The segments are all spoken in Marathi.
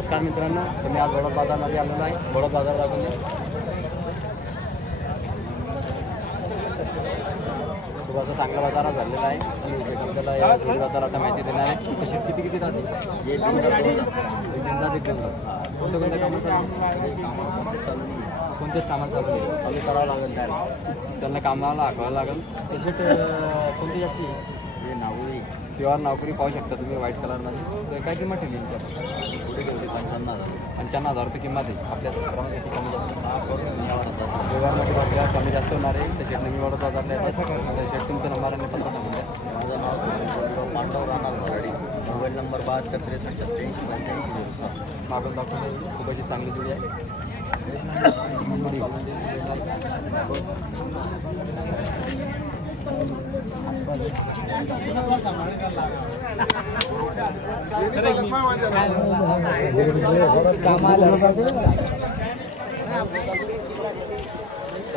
नमस्कार मित्रांनो तुम्ही आज बडोद बाजारमध्ये आलेलो आहे. बडोद बाजार दाखवून द्या. थोडासा चांगला बाजार झालेला आहे. आणि सेकंदाला या जोडी बाजार आता माहिती देणार आहे. तशी किती किती राहते हे तीन हजार कोणत्या कोणत्या कामात चालू कोणत्याच कामात चालू चालू करावं लागेल त्याला त्यांना कामाला हाकवावं लागेल. तसे कोणती जास्ती हे नावरी प्युअर नावकरी पाहू शकता तुम्ही व्हाईट कलरमध्ये तर काय किंमत ठेवली यांच्यावर पुढे तेवढी पंच्याण्णव हजार. पंच्याण्णव हजार रुपये किंमत आहे. आपल्या सबस्क्रायबरसाठी कमी जास्त व्यवहारमध्ये आपल्या कमी जास्त होणार आहे. तर शेट नवी वाढत जात तर शेट तुमचा नंबर आणि पत्ता सांगून द्या. माझं नाव पांडव राहणार मराठी. मोबाईल नंबर बहात्तर त्रेसष्ट त्र्याऐंशी पंच्याऐंशी झिरो सहा मागून दाखवून खूप चांगली जोडी आहे. तर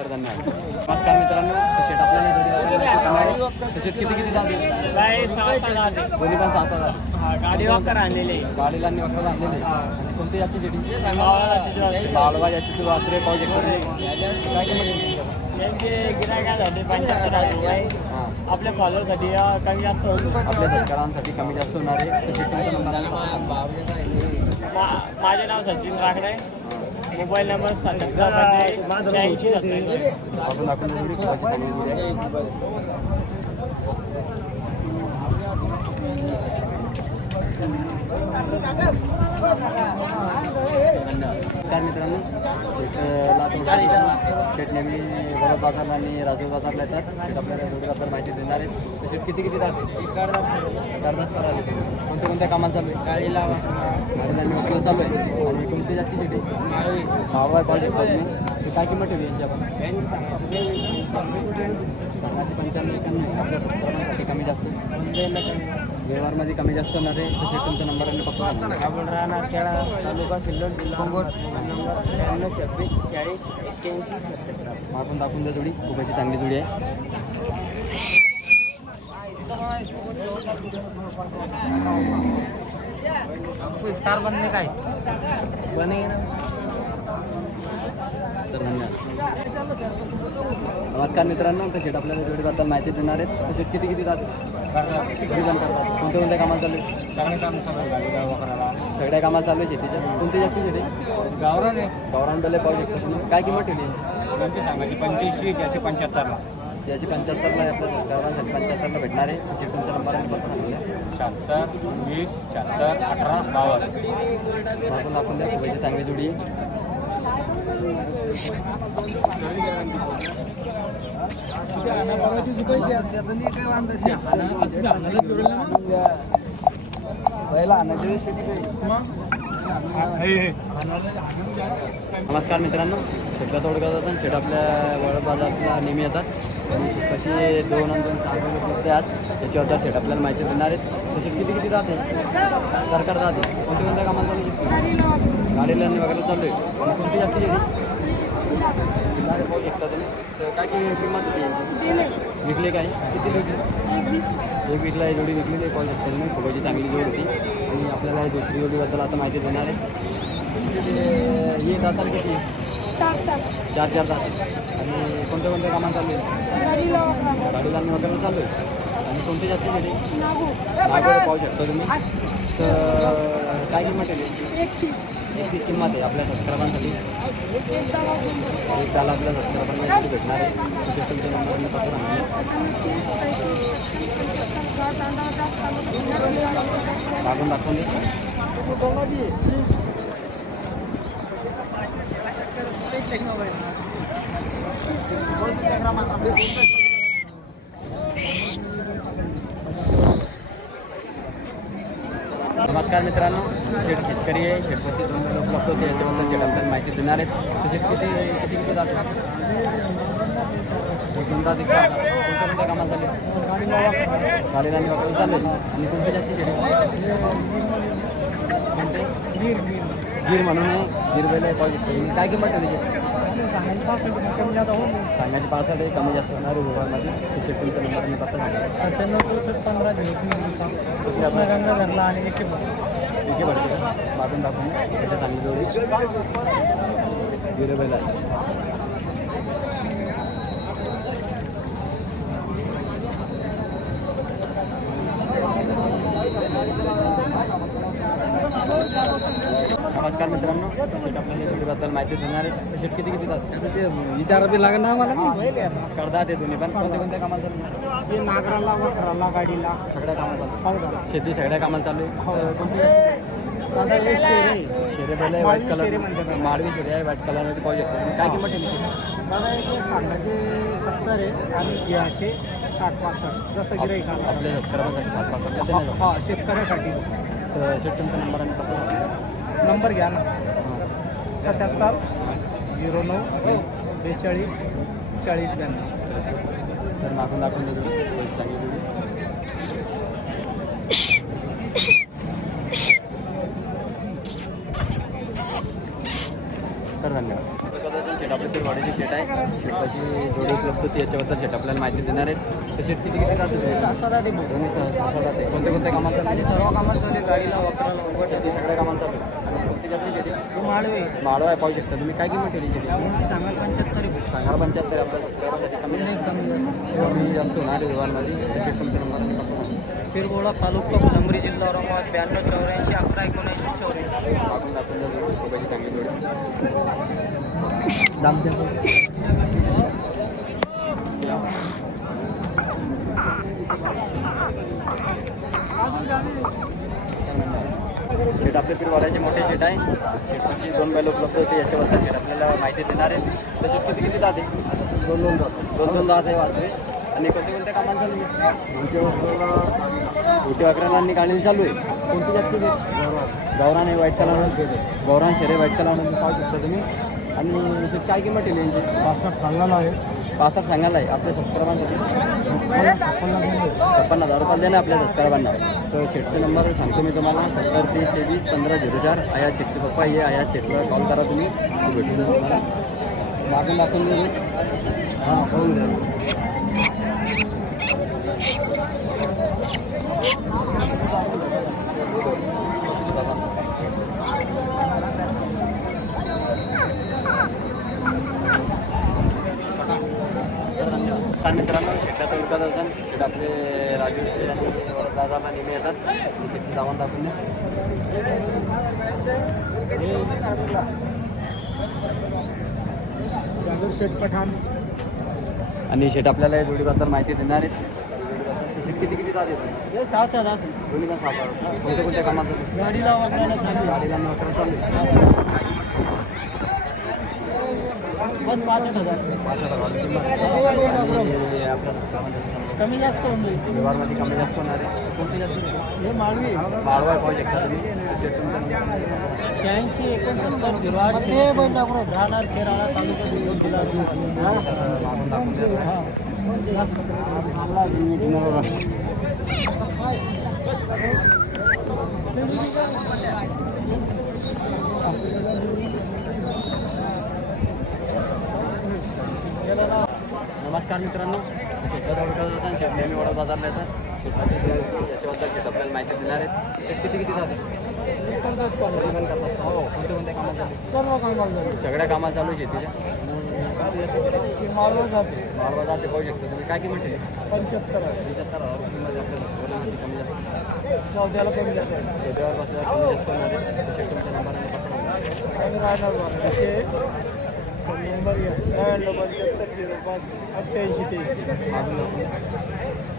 धन्यवाद नमस्कार मित्रांनो शेट आपल्याला किती किती आले. दोन्ही पण सात हजार. गाडी वगैरे आणलेली. गाडीला आणि वखराला आणलेले. आणि कोणती जास्त शेटी बाळवा याची वासरे शकतो काय किंमत आपल्या फॉलोसाठी कमी जास्त आपल्या कमी जास्त होणार आहे. माझे नाव सचिन राखडे मोबाईल नंबर शहाऐंशी सत्तर आपण दाखवून देऊ जोडी, खूप अशी चांगली जोडी आहे. नमस्कार मित्रांनो. शेटला थोडं शेट नेहमी बरोबर बाजारला आणि राजूर बाजारला येतात शेट आपल्याला जोडीबद्दल माहिती देणार आहेत. शेट किती किती राहते करतात करा कोणत्या कोणत्या कामात चालू आहे? गाडी लावा. गाडीला वकील चालू आहे. आणि कोणती जास्ती शेटी भाव आहे काय किंमत ठेवली यांची आपण? सांगायची पंच्याण्णव सबस्क्रायबरसाठी कमी जास्त. व्यवहारमध्ये कमी जास्त होणार आहे. शेट तुमचा नंबर आणि पत्ता सांगा आपण राहणार खेळा तालुका सिल्लोड जिल्हा नंबर त्र्याण्णव छब्बीस चाळीस एक्क्याऐंशी सत्तर आपण दाखवून द्या जोडी. खूप अशी चांगली जोडी आहे. स्टार बनणे काय? बने तर धन्यवाद नमस्कार मित्रांनो तर शेट आपल्याला जोडीबद्दल माहिती देणार आहेत. शेट किती किती जाते? किती जण करतात. कोणत्या कोणत्या कामात चालू आहे चांगले काम चालू गावा सगळ्या कामात चालू आहे शेतीच्या कोणती जास्ती शेती गावरान आहे गावरान बेले पाहू शकता तुम्ही काय किंमत ठेवली? कोणती सांगायची पंच्याऐंशी त्याचे पंच्याहत्तरला याची पंच्याहत्तरला आपल्या सबस्क्रायबरांसाठी पंच्याहत्तरला भेटणार आहे. तर शेट तुमचा नंबर आणि पत्ता सांगूया शहात्तर वीस शहात्तर अठरा बावन्न. आपण खूप अशी चांगली जोडी आहे. नमस्कार मित्रांनो शेटला तोडगा जातात शेट आपल्या वळ बाजारला नेहमी येतात. कशी दोन आणि दोन चार उपलब्ध आपल्याला माहिती देणार आहेत. तसे किती किती जाते? सरकार जाते. कोणत्या कोणत्या कामाला गाडीला आणि वगैरे चालू आहे. आणि कोणती गाडी पाहू शकता तुम्ही? तर काय की किंमत आहे? विकले. काय? किती विकली एक विकला एक जोडी विकली ते पाहू शकता तुम्ही खूपची चांगली जोडी होती. आणि आपल्याला दुसरी जोडीबद्दल आता माहिती देणार आहे. हे जातात किती चार चार. चार चार तास आणि कोणत्या कोणत्या कामात चालू आहे. गाडीला आणि वगैरे चालू आहे. आणि कोणती जास्त गेली नागू नागोडे पाहू शकता तुम्ही. तर काय किंमत आहे? एकतीस. एकतीस किंमत आहे. आपल्या सबस्क्रायबांसाठी एक त्याला आपल्या सबस्क्रायबांना किती भेटणार आहे? तसे तुमच्या नंबरने पत्र सांगितलं दाखवून दे नमस्कार मित्रांनो शेठ शेतकरी आहे शेतपती दोन लोक उपलब्ध होते याच्याबद्दल शेठ आपल्याला माहिती देणार आहेत. तर शेठ किती किती किती जातात एक दोन कोणत्या कोणत्या कामात झाले? आहे? गाडीला आणि वगैरे चालू आणि कोणते जास्ती शेड? कोणते? गीर गिर म्हणून गीर बैल पाहिजे काय किंमत त्याची? सांगायची पासष्ट आहे कमी जास्त होणार आहे व्यवहारमध्ये. ते शेट तुमचा नंबर आणि पत्ता सांगा सत्त्याण्णव चौसष्ट पंधरा दिवसा घरला आणि एके इथे भरते बाजून दाखवून. त्याच्या चांगली जोडी. आहे नमस्कार मित्रांनो. शेट आपल्याला माहिती देणार आहे. शेट किती किती जातात ते विचारा बी लागेल ना मला करतात ते दोन्ही पण. कोणत्या कोणत्या कामाला चालू ते नागराला वखराला गाडीला. सगळ्या कामाला चालू हो शेती सगळ्या कामाला चालू आहे. हो. कोणती? हे शेरे व्हाईट कलर. माळवी शेरे आहे व्हाईट कलरमध्ये पाहू शकतो काय किंमत आहे? दादा हे सत्तर आहे आणि साठ पासष्ट. जसं गिराईक आपल्या हा शेतकऱ्यासाठी. येईल. तर शेट तुमचा नंबर आणि पत्ता. नंबर घ्या ना. सत्याहत्तर झिरो नऊ बेचाळीस चाळीस ब्याण्णव. तर मागून दाखवून देतो पैसे चांगली जोडी तर धन्यवाद शेट आपली शेट आहे. शेटाची जोडी उपलब्ध होती याच्याबद्दल शेट आपल्याला माहिती देणार आहेत. तर शेट किती किती जाते दोन्ही सहा सहा जाते कोणत्या कोणत्या कामात सर्व कामात गाडीला वापरायला वगैरे. शेती सगळ्या कामात चालू आणि कोणती जास्त शेती? माळवे. माळवा आहे पाहू शकता तुम्ही. काय किंमत ठेवली शेती? सांगाल पंच्याहत्तर सांगा पंच्याहत्तर आपल्या सबस्क्रायबरसाठी कमी जास्त कमी जास्त होणार आहे विभागामध्ये शेट तुमचा नंबर. पिरगोळा तालुका फुलंबरी जिल्हा औरंगाबाद ब्याण्णव चौऱ्याऐंशी अकरा एकोणऐंशी चौऱ्याऐंशी. शेट आपले पिरवाड्याचे मोठे शेट आहे. शेटाची दोन बैल उपलब्ध होते याच्याबद्दल शेट आपल्याला माहिती देणार आहे. तर शेट किती किती जाते दोन दोन दोन दोन जात आहे वाजते आणि कोणत्या कोणत्या कामांचा उटी अकराला निकाळणी चालू आहे. कोणती जास्त गौरान आहे व्हाईट कलर गौरान शेरे व्हाईट कलर पाहू शकता तुम्ही. आणि काय किंमत येईल यांची? पासष्ट सांगायला आहे. पासष्ट सांगायला आहे. आपल्या सबस्क्रायबांसाठी छप्पन्न हजार रुपये देणार आपल्या सबस्क्रायबांना तर शेटचा नंबर सांगतो मी तुम्हाला. सत्तर तीस तेवीस पंधरा झिरो चार. आया शेटचे पप्पा हे आया शेटला कॉल करा तुम्ही. भेटून तुम्हाला दाखवून दाखवून देऊ. हां होऊन जाईल. तर मित्रांनो शेतात ओळखत असाल शेट आपले राजू शेठ आणि दादाला नेहमी येतात. शेटची जाऊन दाखवून शेठ पठाण. आणि शेट आपल्याला या जोडीबद्दल माहिती देणार आहेत. शेट किती किती जाते हे सहा सहा दोन्ही पण. कोणत्या कोणत्या कामात गाडीला गाडीला नोकऱ्या चालू पासष्ट हजार. कमी जास्त होऊन जाईल. व्यवहारमध्ये कमी जास्त होणार आहे कोणती जास्त हे माळवी माळवा पाहू शकता तुम्ही शेट तुमचा नंबर शहाऐंशी. एकोणसत्तर झिरो आठ राहणार केराळा तालुका जिल्हा मागून दाखवून द्या नमस्कार मित्रांनो. शेतात ओळखत असताना शेट नेहमी वडा बाजारला येतात. शेताची याच्याबद्दल शेत आपल्याला माहिती देणार आहेत. शेत किती किती जाते हो कोणत्या कोणत्या कामात सर्व कामाला सगळ्या कामात चालू आहे शेतीच्या? माळवा जाते. मालवा जाते पाहू शकता तुम्ही. काय किंमत आहे? पंच्याहत्तर पंच्याहत्तर हजार आपल्याला. सोलामध्ये कमी जास्त. सौद्याला कमी जाते शेतीवर बसल्या कमी जास्त होणार आहे. शेट तुमचा नंबर आणि पत्ता सांगा. कमी राहणार नंबर घ्या नव्याण्णव पंच्याहत्तर झिरो पाच अठ्ठ्याऐंशी तेवीस मागून दाखवून